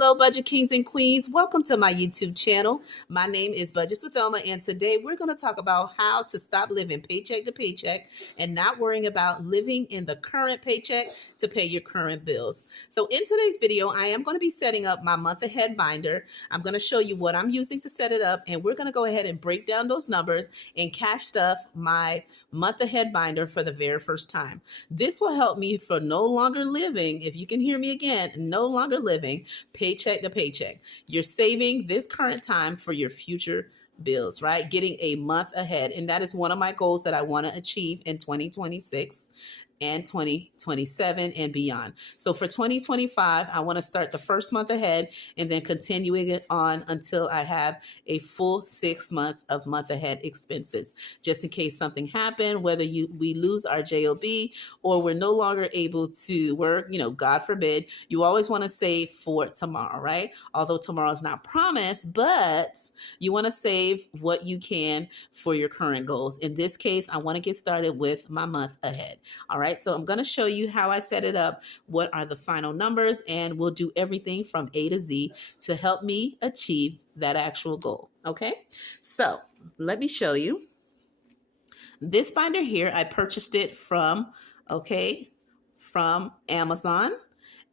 Hello, Budget Kings and Queens. Welcome to my YouTube channel. My name is Budgets with Elma, and today we're going to talk about how to stop living paycheck to paycheck and not worrying about living in the current paycheck to pay your current bills. So in today's video, I am going to be setting up my month ahead binder. I'm going to show you what I'm using to set it up, and we're going to go ahead and break down those numbers and cash stuff my month ahead binder for the very first time. This will help me for no longer living, if you can hear me again, no longer living paycheck to paycheck. You're saving this current time for your future bills, right? Getting a month ahead. And that is one of my goals that I want to achieve in 2026 and 2027 and beyond. So for 2025, I want to start the first month ahead and then continuing it on until I have a full 6 months of month ahead expenses, just in case something happened, whether we lose our job or we're no longer able to work, God forbid. You always want to save for tomorrow, right? Although tomorrow is not promised, but you want to save what you can for your current goals. In this case, I want to get started with my month ahead. All right, so I'm going to show you how I set it up, what are the final numbers, and we'll do everything from A to Z to help me achieve that actual goal. Okay, so let me show you. This binder here, I purchased it from Amazon.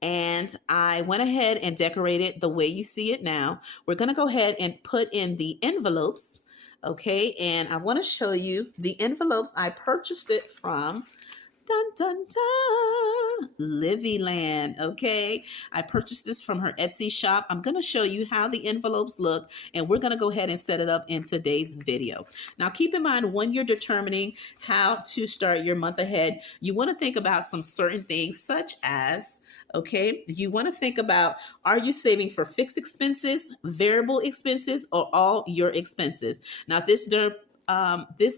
And I went ahead and decorated the way you see it now. We're going to go ahead and put in the envelopes. Okay, and I want to show you the envelopes. I purchased it from Livyland. Okay, I purchased this from her Etsy shop. I'm going to show you how the envelopes look, and we're going to go ahead and set it up in today's video. Now, keep in mind, when you're determining how to start your month ahead, you want to think about some certain things, such as you want to think about, are you saving for fixed expenses, variable expenses, or all your expenses? Now, this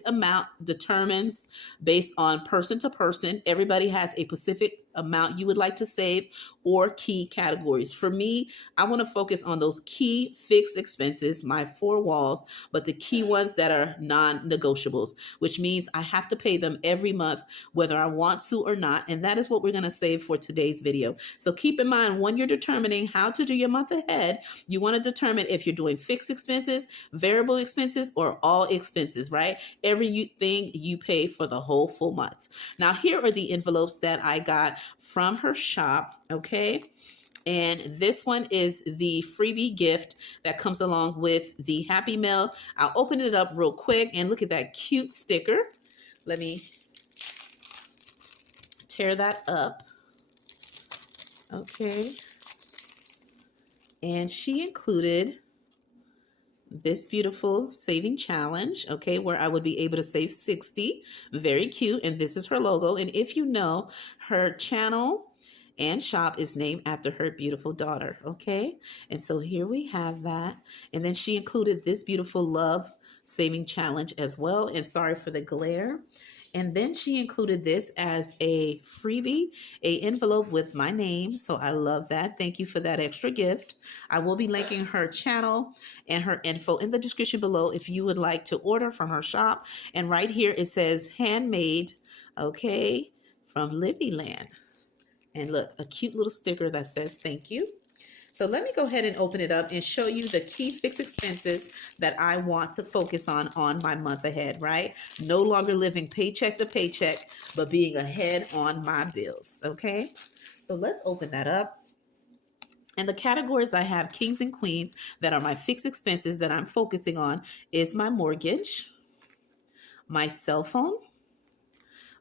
amount determines based on person to person. Everybody has a specific amount you would like to save or key categories. For me, I want to focus on those key fixed expenses, my four walls, but the key ones that are non-negotiables, which means I have to pay them every month, whether I want to or not. And that is what we're going to save for today's video. So keep in mind, when you're determining how to do your month ahead, you want to determine if you're doing fixed expenses, variable expenses, or all expenses, right? Everything you pay for the whole full month. Now, here are the envelopes that I got from her shop, okay? And this one is the freebie gift that comes along with the Happy Mail. I'll open it up real quick and look at that cute sticker. Let me tear that up. Okay. And she included this beautiful saving challenge, okay, where I would be able to save 60. Very cute. And this is her logo. And if you know, her channel and shop is named after her beautiful daughter, okay? And so here we have that. And then she included this beautiful love saving challenge as well. And sorry for the glare. And then she included this as a freebie, an envelope with my name. So I love that. Thank you for that extra gift. I will be linking her channel and her info in the description below if you would like to order from her shop. And right here it says handmade, okay, from Livyland. And look, a cute little sticker that says thank you. So let me go ahead and open it up and show you the key fixed expenses that I want to focus on my month ahead, right? No longer living paycheck to paycheck, but being ahead on my bills, okay? So let's open that up. And the categories I have, kings and queens, that are my fixed expenses that I'm focusing on is my mortgage, my cell phone,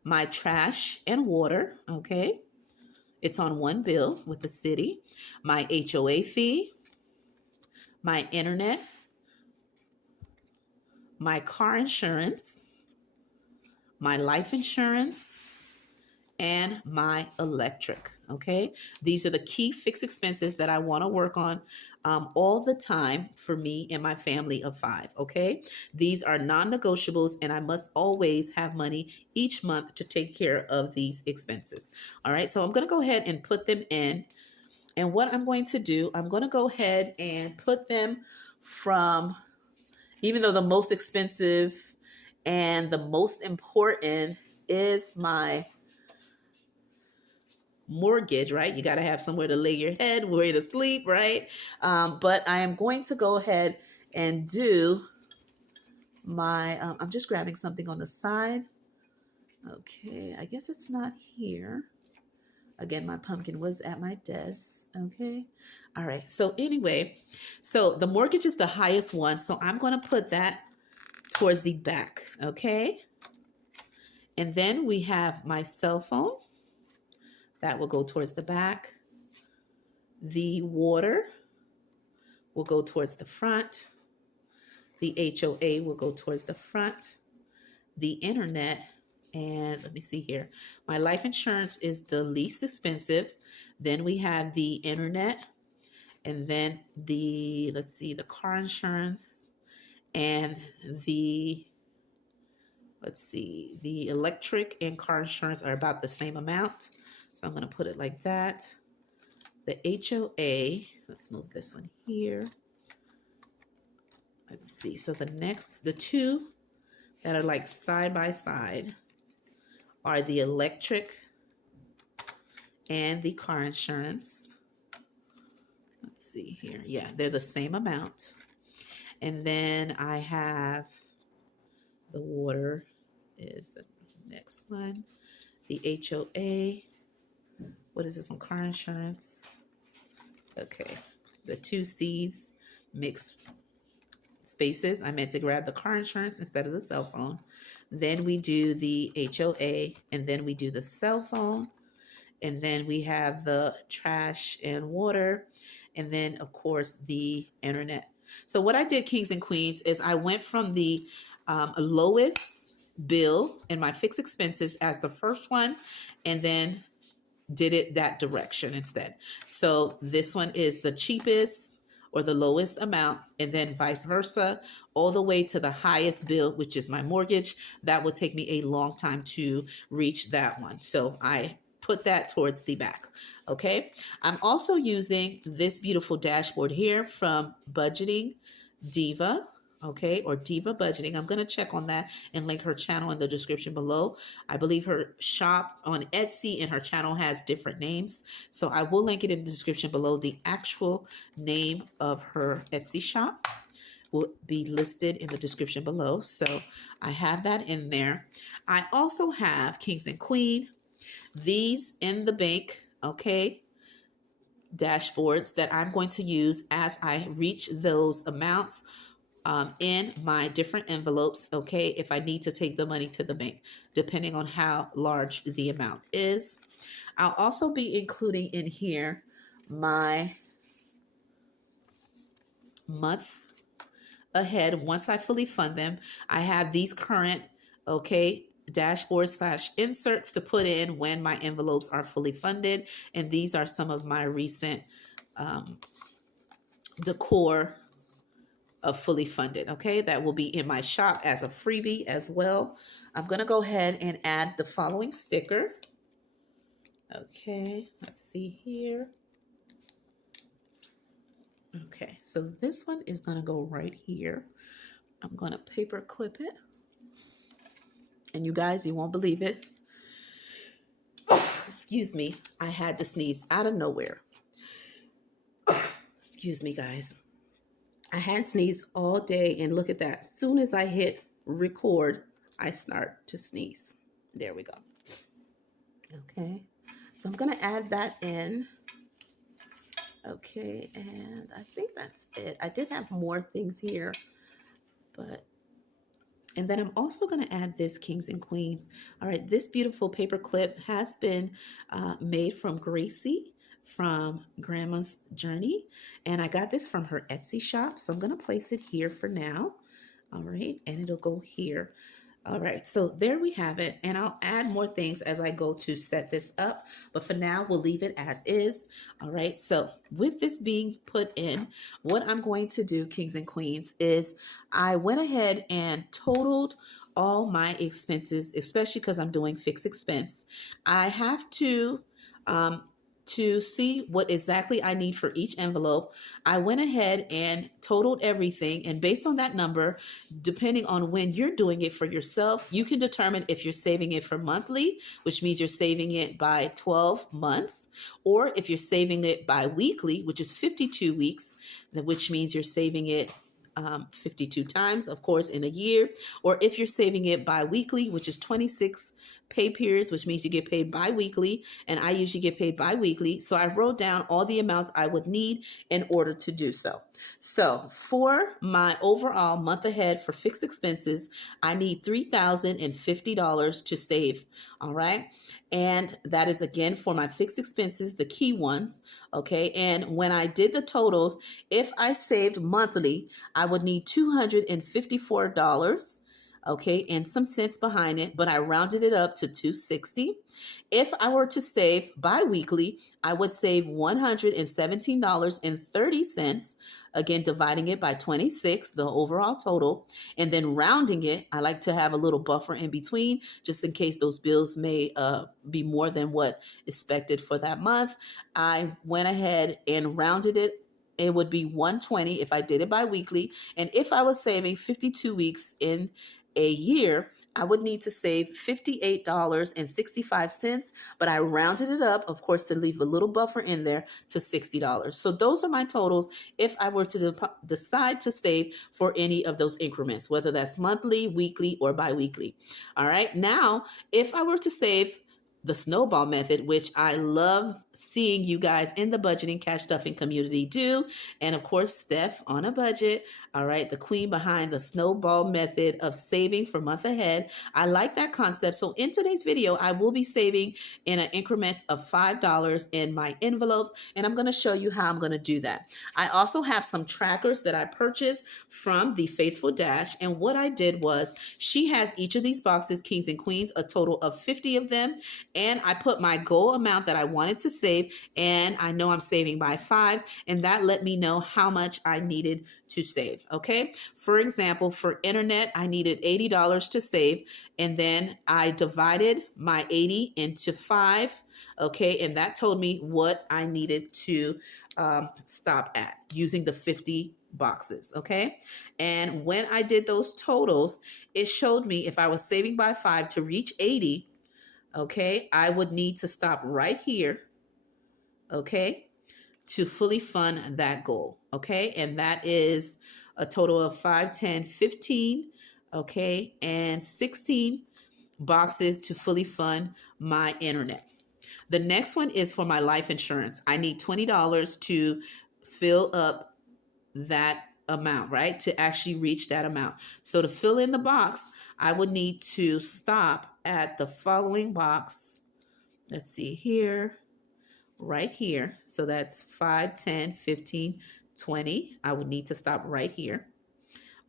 my trash and water, okay? It's on one bill with the city, my HOA fee, my internet, my car insurance, my life insurance, and my electric, okay? These are the key fixed expenses that I want to work on all the time for me and my family of 5, okay? These are non-negotiables, and I must always have money each month to take care of these expenses, all right? So I'm going to go ahead and put them in, and what I'm going to do, I'm going to go ahead and put them from, even though the most expensive and the most important is my mortgage, right? You got to have somewhere to lay your head, where to sleep, right? But I am going to go ahead and do my, I'm just grabbing something on the side. Okay, I guess it's not here. Again, my pumpkin was at my desk. Okay. All right. So anyway, so the mortgage is the highest one. So I'm going to put that towards the back. Okay. And then we have my cell phone. That will go towards the back. The water will go towards the front. The HOA will go towards the front. The internet, and let me see here. My life insurance is the least expensive. Then we have the internet, and then the, let's see, the car insurance, and the, let's see, the electric and car insurance are about the same amount. So I'm going to put it like that. The HOA, let's move this one here. Let's see. So the two that are like side by side are the electric and the car insurance. Let's see here. Yeah, they're the same amount. And then I have the water is the next one. The HOA. What is this one? Car insurance. Okay. The two C's mixed spaces. I meant to grab the car insurance instead of the cell phone. Then we do the HOA, and then we do the cell phone. And then we have the trash and water. And then, of course, the internet. So what I did, kings and queens, is I went from the lowest bill in my fixed expenses as the first one, and then did it that direction instead. So this one is the cheapest or the lowest amount, and then vice versa, all the way to the highest bill, which is my mortgage. That will take me a long time to reach that one. So I put that towards the back. Okay. I'm also using this beautiful dashboard here from Budgeting Diva. Okay, or Diva Budgeting. I'm going to check on that and link her channel in the description below. I believe her shop on Etsy and her channel has different names. So I will link it in the description below. The actual name of her Etsy shop will be listed in the description below. So I have that in there. I also have, kings and queen, these in the bank, okay, dashboards that I'm going to use as I reach those amounts in my different envelopes, okay, if I need to take the money to the bank, depending on how large the amount is. I'll also be including in here my month ahead. Once I fully fund them, I have these current, okay, dashboard / inserts to put in when my envelopes are fully funded. And these are some of my recent decor of fully funded. Okay, that will be in my shop as a freebie as well. I'm going to go ahead and add the following sticker. Okay, let's see here. Okay, so this one is going to go right here. I'm going to paper clip it. And you guys, you won't believe it. Excuse me, I had to sneeze out of nowhere. Excuse me, guys. I had sneezed all day, and look at that. As soon as I hit record, I start to sneeze. There we go. Okay, so I'm going to add that in. Okay, and I think that's it. I did have more things here, and then I'm also going to add this, kings and queens. All right, this beautiful paper clip has been made from Gracie from Grandma's Journey, and I got this from her Etsy shop, so I'm going to place it here for now. All right, and it'll go here. All right, so there we have it, and I'll add more things as I go to set this up, but for now, we'll leave it as is. All right, so with this being put in, what I'm going to do, kings and queens, is I went ahead and totaled all my expenses, especially because I'm doing fixed expense. I have to to see what exactly I need for each envelope, I went ahead and totaled everything. And based on that number, depending on when you're doing it for yourself, you can determine if you're saving it for monthly, which means you're saving it by 12 months, or if you're saving it by weekly, which is 52 weeks, which means you're saving it 52 times, of course, in a year, or if you're saving it bi-weekly, which is 26 pay periods, which means you get paid bi-weekly, and I usually get paid bi-weekly. So I wrote down all the amounts I would need in order to do so. So for my overall month ahead for fixed expenses, I need $3,050 to save. All right. And that is again for my fixed expenses, the key ones. Okay. And when I did the totals, if I saved monthly, I would need $254. Okay, and some cents behind it, but I rounded it up to $260. If I were to save bi-weekly, I would save $117.30. Again, dividing it by 26, the overall total, and then rounding it. I like to have a little buffer in between just in case those bills may be more than what is expected for that month. I went ahead and rounded it. It would be 120 if I did it bi-weekly. And if I was saving 52 weeks in a year, I would need to save $58.65, but I rounded it up, of course, to leave a little buffer in there to $60. So those are my totals if I were to decide to save for any of those increments, whether that's monthly, weekly, or bi-weekly. All right. Now, if I were to save the snowball method, which I love seeing you guys in the budgeting cash stuffing community do. And of course, Steph on a budget. All right. The queen behind the snowball method of saving for month ahead. I like that concept. So in today's video, I will be saving in an increment of $5 in my envelopes. And I'm going to show you how I'm going to do that. I also have some trackers that I purchased from the Faithful Dash. And what I did was she has each of these boxes, kings and queens, a total of 50 of them. And I put my goal amount that I wanted to save, and I know I'm saving by 5, and that let me know how much I needed to save. Okay. For example, for internet, I needed $80 to save, and then I divided my 80 into 5. Okay. And that told me what I needed to stop at using the 50 boxes. Okay. And when I did those totals, it showed me if I was saving by 5 to reach 80, okay, I would need to stop right here, okay, to fully fund that goal, okay? And that is a total of 5, 10, 15, okay, and 16 boxes to fully fund my internet. The next one is for my life insurance. I need $20 to fill up that amount, right? To actually reach that amount. So to fill in the box, I would need to stop at the following box. Let's see here, right here. So that's 5, 10, 15, 20. I would need to stop right here.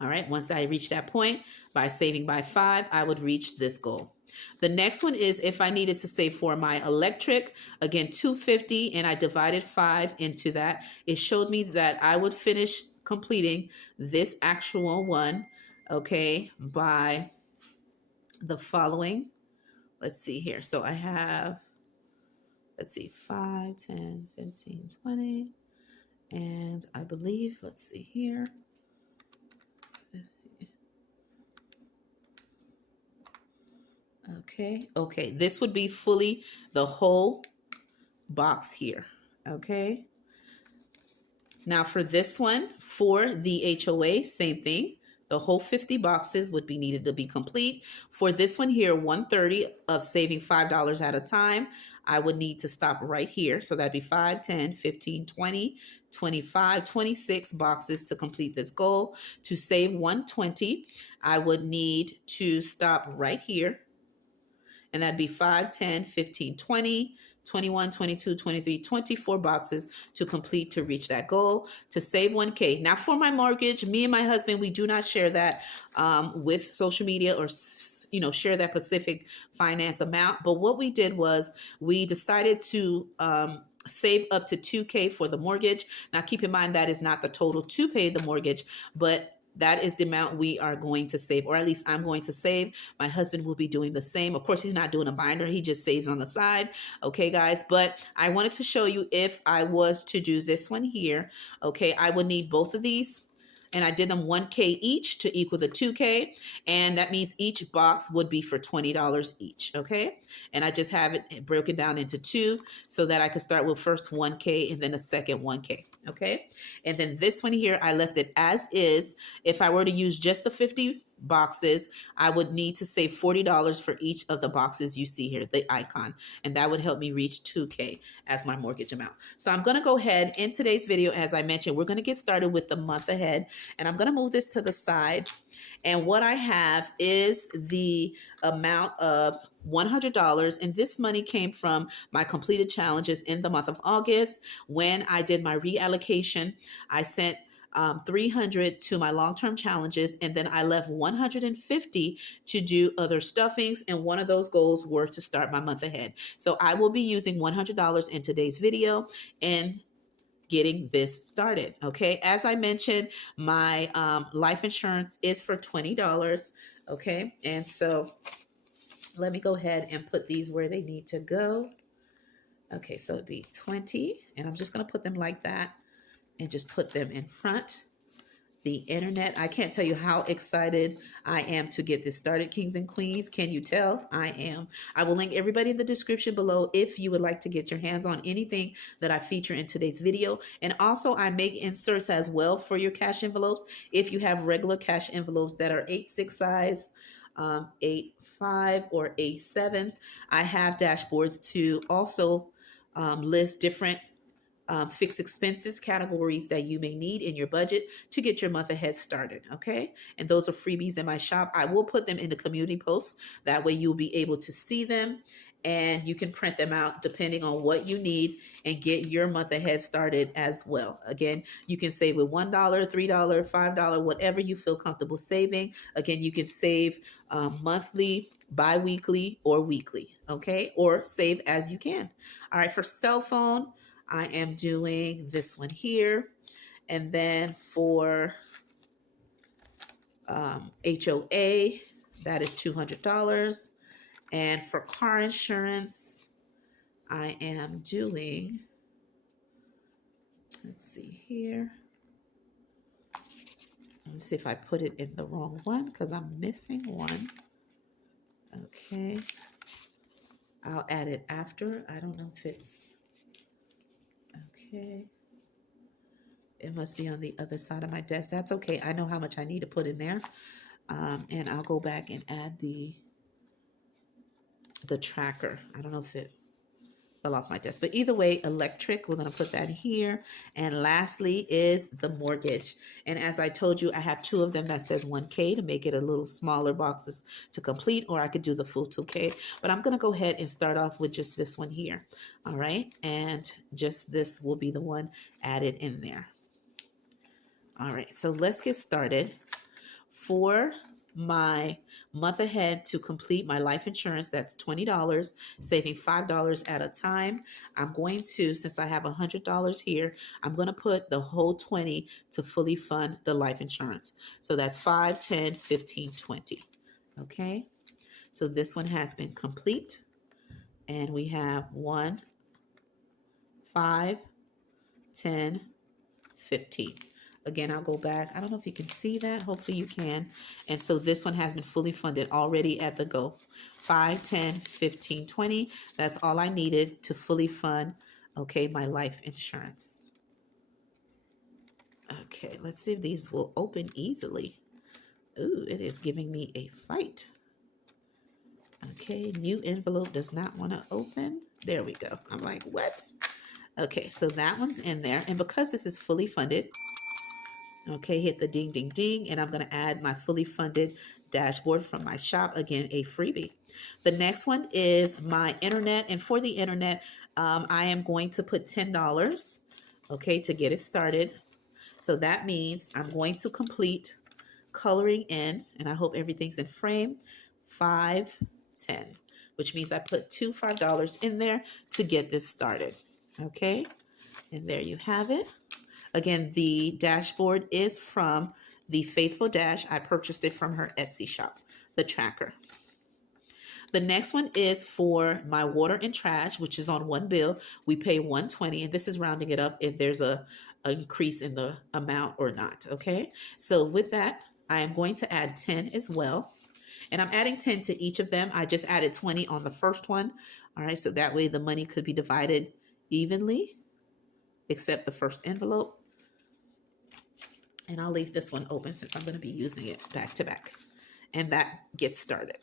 All right. Once I reach that point, by saving by 5, I would reach this goal. The next one is if I needed to save for my electric, again, $250, and I divided 5 into that. It showed me that I would finish completing this actual one, okay, by the following. Let's see here. So I have, let's see, 5, 10, 15, 20, and I believe, let's see here. Okay, this would be fully the whole box here, okay? Now for this one, for the HOA, same thing. The whole 50 boxes would be needed to be complete. For this one here, 130 of saving $5 at a time, I would need to stop right here. So that'd be 5, 10, 15, 20, 25, 26 boxes to complete this goal. To save 120, I would need to stop right here. And that'd be 5, 10, 15, 20, 21, 22, 23, 24 boxes to complete to reach that goal, to save 1K. Now for my mortgage, me and my husband, we do not share that with social media or, you know, share that Pacific finance amount. But what we did was we decided to save up to 2K for the mortgage. Now keep in mind that is not the total to pay the mortgage, but that is the amount we are going to save, or at least I'm going to save. My husband will be doing the same. Of course, he's not doing a binder. He just saves on the side. Okay, guys, but I wanted to show you if I was to do this one here, okay, I would need both of these. And I did them 1K each to equal the 2K. And that means each box would be for $20 each, okay? And I just have it broken down into two so that I could start with first 1K and then a second 1K, okay? And then this one here, I left it as is. If I were to use just the 50 boxes, I would need to save $40 for each of the boxes you see here, the icon, and that would help me reach 2K as my mortgage amount. So I'm going to go ahead in today's video. As I mentioned, we're going to get started with the month ahead, and I'm going to move this to the side. And what I have is the amount of $100, and this money came from my completed challenges in the month of August. When I did my reallocation, I sent 300 to my long-term challenges, and then I left 150 to do other stuffings, and one of those goals were to start my month ahead. So I will be using $100 in today's video and getting this started. Okay, as I mentioned, my life insurance is for $20. Okay, and so let me go ahead and put these where they need to go. Okay, so it'd be 20, and I'm just going to put them like that and just put them in front. The internet, I can't tell you how excited I am to get this started, kings and queens. Can you tell? I am. I will link everybody in the description below if you would like to get your hands on anything that I feature in today's video. And also I make inserts as well for your cash envelopes. If you have regular cash envelopes that are 8/6 size, 8/5 or 8/7, I have dashboards to also list different fixed expenses categories that you may need in your budget to get your month ahead started, okay? And those are freebies in my shop. I will put them in the community posts. That way you'll be able to see them and you can print them out depending on what you need and get your month ahead started as well. Again, you can save with $1, $3, $5, whatever you feel comfortable saving. Again, you can save monthly, bi-weekly, or weekly, okay? Or save as you can. All right, for cell phone, I am doing this one here. And then for HOA, that is $200. And for car insurance, I am doing, let's see here. Let's see if I put it in the wrong one because I'm missing one. Okay. I'll add it after. I don't know if it's, okay. It must be on the other side of my desk. That's okay. I know how much I need to put in there. And I'll go back and add the tracker. I don't know if it fell off my desk, but either way, electric, we're going to put that here. And lastly is the mortgage. And as I told you, I have two of them that says 1K to make it a little smaller boxes to complete, or I could do the full 2K, but I'm going to go ahead and start off with just this one here. All right. And just this will be the one added in there. All right. So let's get started. For my month ahead to complete my life insurance, that's $20, saving $5 at a time. I'm going to, since I have $100 here, I'm going to put the whole 20 to fully fund the life insurance. So that's 5, 10, 15, 20. Okay. So this one has been complete. And we have 1, 5, 10, 15. Again, I'll go back. I don't know if you can see that. Hopefully you can. And so this one has been fully funded already at the go. 5, 10, 15, 20. That's all I needed to fully fund, okay, my life insurance. Okay, let's see if these will open easily. Ooh, it is giving me a fight. Okay, new envelope does not want to open. There we go. I'm like, what? Okay, so that one's in there. And because this is fully funded, okay, hit the ding, ding, ding, and I'm going to add my fully funded dashboard from my shop. Again, a freebie. The next one is my internet, and for the internet, I am going to put $10, okay, to get it started. So that means I'm going to complete coloring in, and I hope everything's in frame, 5, 10, which means I put two $5 in there to get this started, okay, and there you have it. Again, the dashboard is from The Faithful Dash, I purchased it from her Etsy shop, the tracker. The next one is for my water and trash, which is on one bill. We pay $120, and this is rounding it up if there's a increase in the amount or not. Okay, so with that, I am going to add 10 as well. And I'm adding 10 to each of them. I just added 20 on the first one. All right, so that way the money could be divided evenly, except the first envelope. And I'll leave this one open since I'm going to be using it back to back. And that gets started.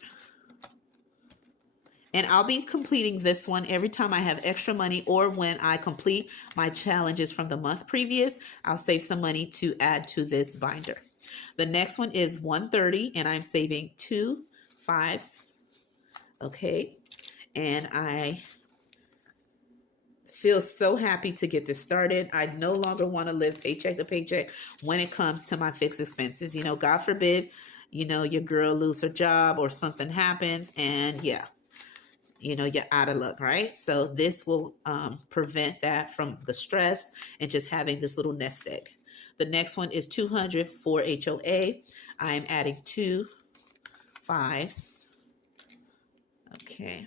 And I'll be completing this one every time I have extra money, or when I complete my challenges from the month previous, I'll save some money to add to this binder. The next one is 130, and I'm saving 2 5s. Okay. And I feel so happy to get this started. I no longer want to live paycheck to paycheck when it comes to my fixed expenses. You know, God forbid, you know, your girl lose her job or something happens, and yeah, you know, you're out of luck, right? So this will prevent that from the stress and just having this little nest egg. The next one is 200 for HOA. I am adding 2 5s. Okay.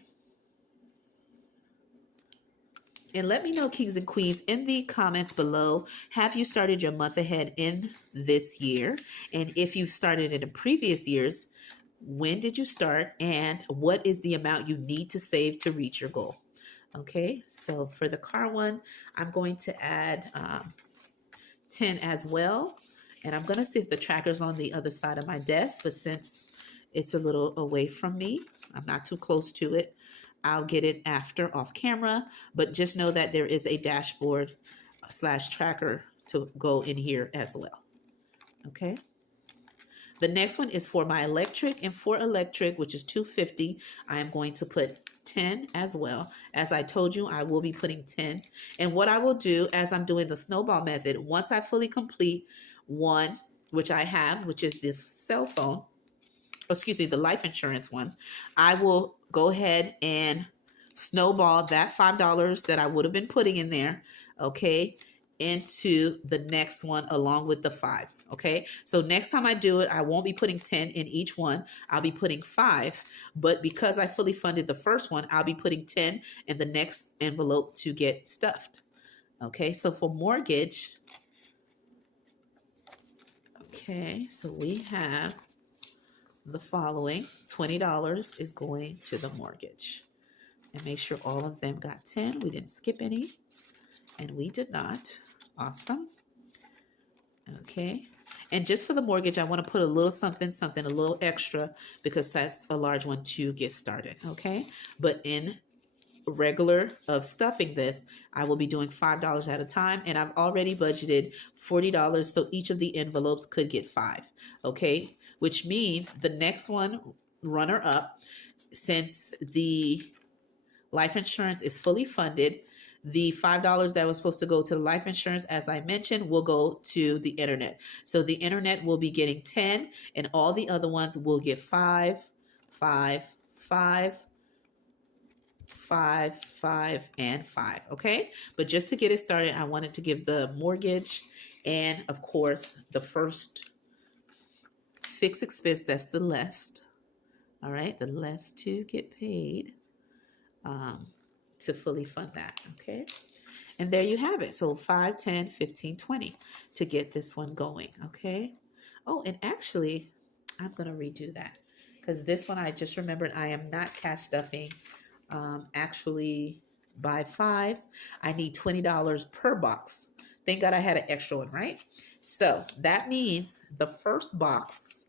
And let me know, kings and queens, in the comments below, have you started your month ahead in this year? And if you've started it in previous years, when did you start? And what is the amount you need to save to reach your goal? Okay, so for the car one, I'm going to add 10 as well. And I'm going to see if the tracker's on the other side of my desk, but since it's a little away from me, I'm not too close to it, I'll get it after off camera, but just know that there is a dashboard / tracker to go in here as well. Okay. The next one is for my electric, and for electric, which is $250, I am going to put 10 as well. As I told you, I will be putting 10. And what I will do as I'm doing the snowball method, once I fully complete one, which I have, which is the cell phone, the life insurance one, I will go ahead and snowball that $5 that I would have been putting in there, okay, into the next one along with the 5. Okay, so next time I do it, I won't be putting 10 in each one. I'll be putting 5, but because I fully funded the first one, I'll be putting 10 in the next envelope to get stuffed. Okay, so for mortgage, okay, so we have the following. $20 is going to the mortgage. And make sure all of them got 10. We didn't skip any, and we did not. Awesome. Okay. And just for the mortgage, I want to put a little something, a little extra, because that's a large one to get started. Okay. But in regular of stuffing this, I will be doing $5 at a time, and I've already budgeted $40, so each of the envelopes could get 5. Okay. Which means the next one, runner up, since the life insurance is fully funded, the $5 that was supposed to go to the life insurance, as I mentioned, will go to the internet. So the internet will be getting 10, and all the other ones will get 5, 5, 5, 5, 5, and 5. Okay. But just to get it started, I wanted to give the mortgage and, of course, the first fixed expense, that's the less. All right. The less to get paid to fully fund that. Okay. And there you have it. So 5, 10, 15, 20 to get this one going. Okay. Oh, and actually, I'm going to redo that because this one I just remembered I am not cash stuffing. Actually, by 5s, I need $20 per box. Thank God I had an extra one, right? So that means the first box,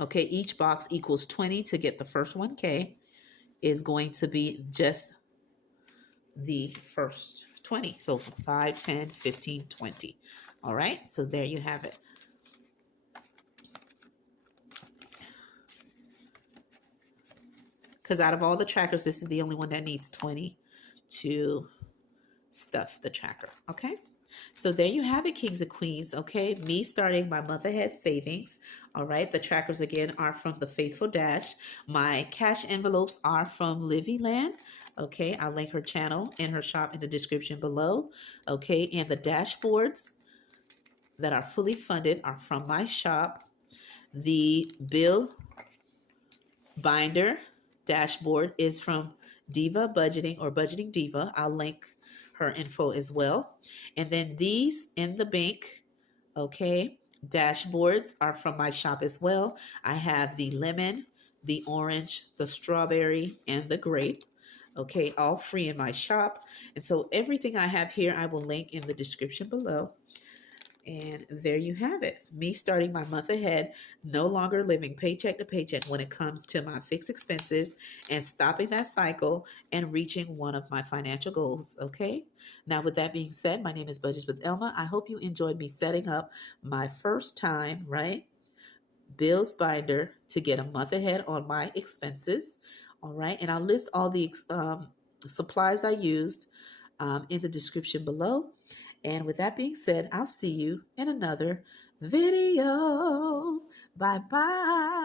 okay, each box equals 20 to get the first 1K, is going to be just the first 20. So 5, 10, 15, 20. All right. So there you have it. Because out of all the trackers, this is the only one that needs 20 to stuff the tracker. Okay. So there you have it, kings and queens. Okay. Me starting my month ahead savings. All right. The trackers again are from the Faithful Dash. My cash envelopes are from Living Land. Okay. I'll link her channel and her shop in the description below. Okay. And the dashboards that are fully funded are from my shop. The bill binder dashboard is from Diva Budgeting or Budgeting Diva. I'll link her info as well. And then these in the bank, okay, dashboards are from my shop as well. I have the lemon, the orange, the strawberry, and the grape. Okay, all free in my shop. And so everything I have here, I will link in the description below. And there you have it. Me starting my month ahead, no longer living paycheck to paycheck when it comes to my fixed expenses and stopping that cycle and reaching one of my financial goals. Okay. Now, with that being said, my name is Budgets with Elma. I hope you enjoyed me setting up my first time, right? Bills binder to get a month ahead on my expenses. All right. And I'll list all the supplies I used in the description below. And with that being said, I'll see you in another video. Bye bye.